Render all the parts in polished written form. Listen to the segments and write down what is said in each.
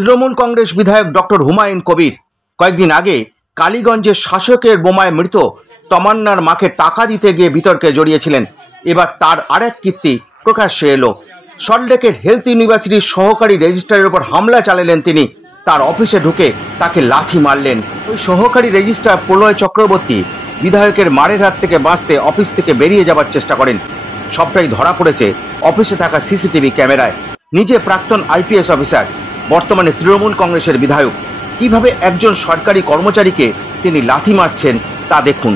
তৃণমূল কংগ্রেস বিধায়ক ডক্টর হুমায়ুন কবির কয়েকদিন আগে কালীগঞ্জে শাসকের বোমায় মৃত তমান্নার মাকে টাকা দিতে গিয়ে বিতর্কে জড়িয়েছিলেন। এবার তার আরেক কীর্তি প্রকাশ্যে এলো। সল্টলেকের হেলথ ইউনিভার্সিটির সহকারী রেজিস্ট্রারের উপর হামলা চালালেন তিনি। তার অফিসে ঢুকে তাকে লাথি মারলেন। ওই সহকারী রেজিস্ট্রার প্রলয় চক্রবর্তী বিধায়কের মারের হাত থেকে বাঁচতে অফিস থেকে বেরিয়ে যাওয়ার চেষ্টা করেন। সবটাই ধরা পড়েছে অফিসে থাকা সিসিটিভি ক্যামেরায়। নিজে প্রাক্তন আইপিএস অফিসার, বর্তমানে তৃণমূল কংগ্রেসের বিধায়ক, কিভাবে একজন সরকারি কর্মচারীকে তিনি লাথি মারছেন তা দেখুন।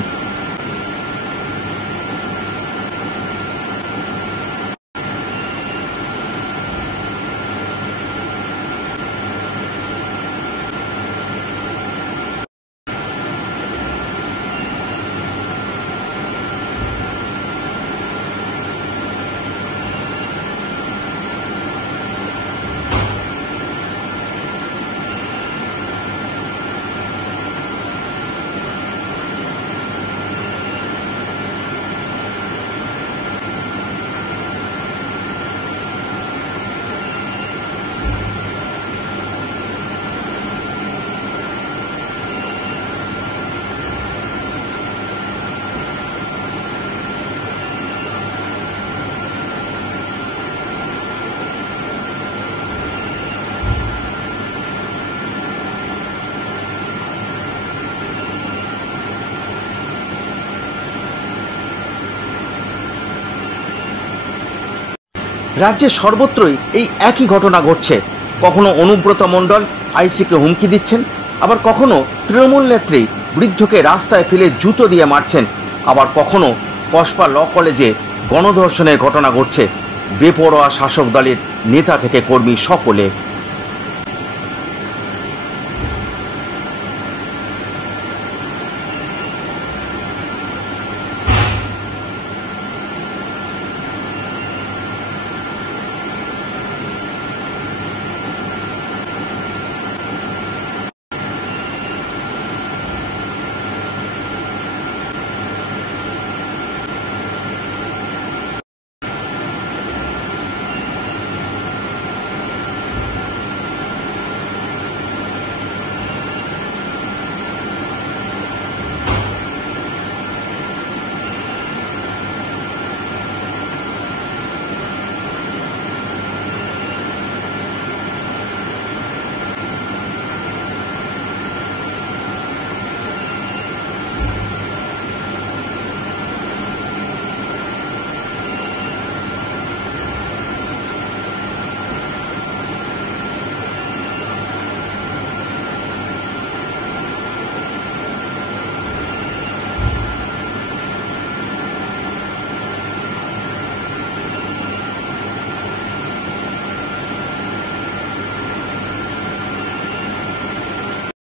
রাজ্যে সর্বত্রই এই একই ঘটনা ঘটছে। কখনো অনুব্রত মণ্ডল আইসিকে হুমকি দিচ্ছেন, আবার কখনো তৃণমূল নেত্রী বৃদ্ধকে রাস্তায় ফেলে জুতো দিয়ে মারছেন, আবার কখনো কসবা ল কলেজে গণধর্ষণের ঘটনা ঘটছে। বেপরোয়া শাসক দলের নেতা থেকে কর্মী সকলে।